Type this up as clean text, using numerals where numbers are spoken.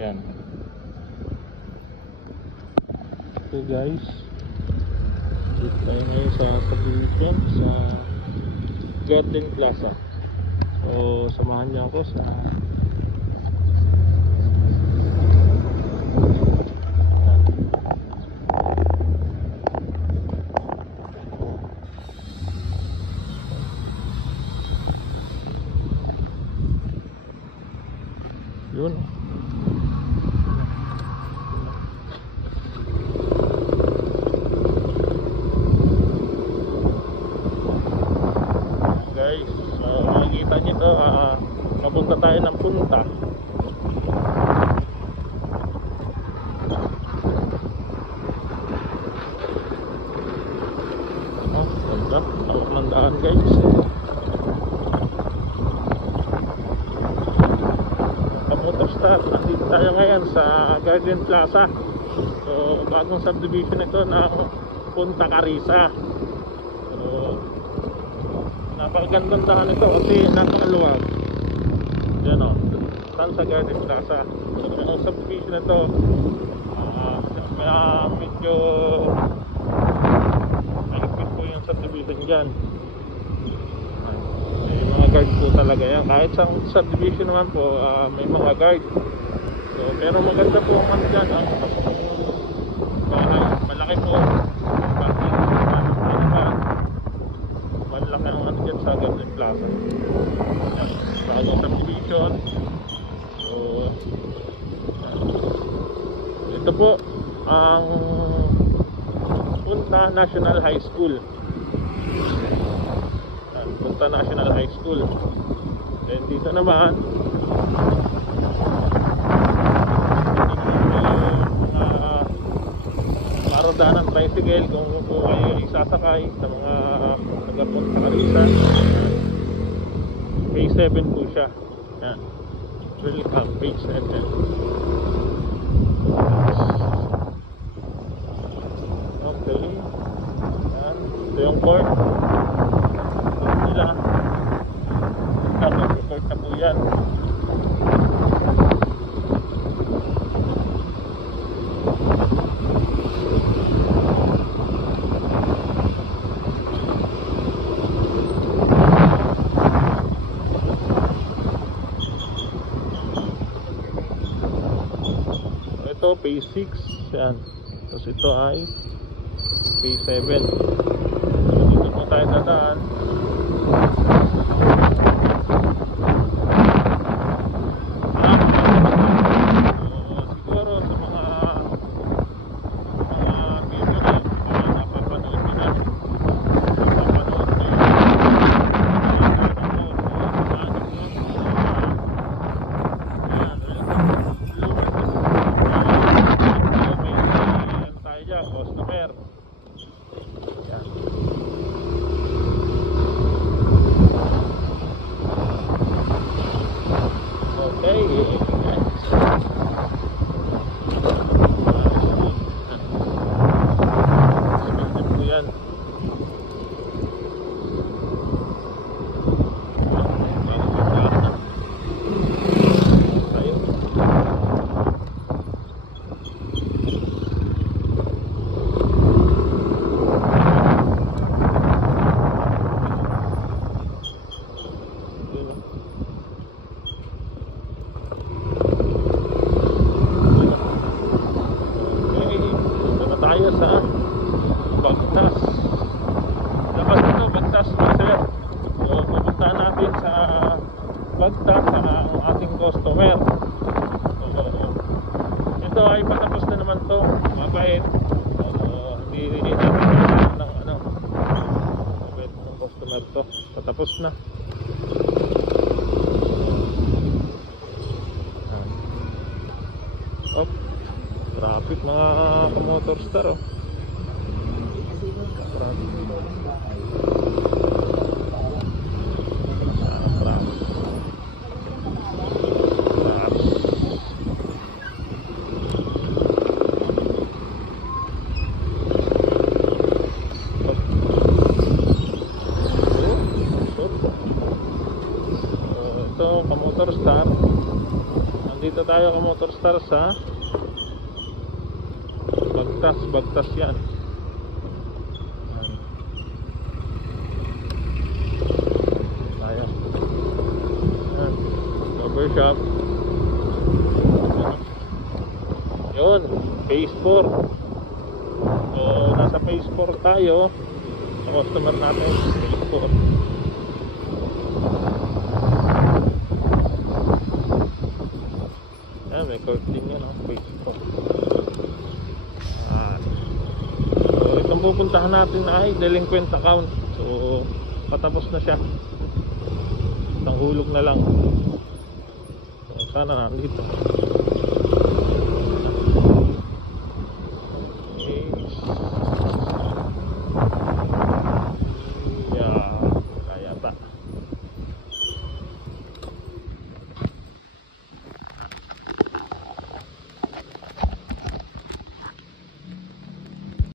Yan. Okay guys, dito tayo ngayon sa subdivision sa Garden Plaza. So samahan niyo ako sa yun. Guys, makikita nyo ito, papunta tayo ng punta. Ganda, tawag ng daan guys. Motorstar, nandito tayo ngayon sa Garden Plaza. So bagong subdivision ito ng Punta Carissa. So napakagandang daan ito kasi napakaluwag. Yan o, saan sa Garden Plaza. So ang subdivision ito medyo mahigpit po yung subdivision dyan. Guard po talaga yan. Kahit sa subdivision naman po may mga guard. So, pero maganda po ang ano dyan, ang bahay, malaki po. Malaki ang ano dyan sa Garden Plaza. Bagong subdivision. So ito po ang Punta National High School. Punta National High School. Then dito naman marodaan ng tricycle kung po kayo isasakay sa mga taga-Punta Carissa. Phase 7 po siya. Yan. Welcome, Phase 7. Okay. Yan. Ito yung court nila. Mag-report na po yan. Ito phase 6 yan. Tapos ito ay phase 7. So dito po tayo dadaan. Tayo sa Bagtas. Dapat ito, Bagtas sir. So pupunta natin sa Bagtas ang ating customer. So ito ay patapos na naman to. Mabait. Hindi natin ng ano. Mabait ng customer to. Patapos na. Op. Traffic mga kamotorstar oh. Traffic. Ito kamotorstar. Nandito tayo ka Motor Star sa Bagtas yan. Tayo. Yan. Cover shop. Yun, phase 4. So, nasa phase 4 tayo. Sa customer natin, phase 4. Yan, may curtain yan, phase 4. So, itong pupuntahan natin ay delinquent account. So, patapos na siya. Isang hulog na lang. So, sana nandito.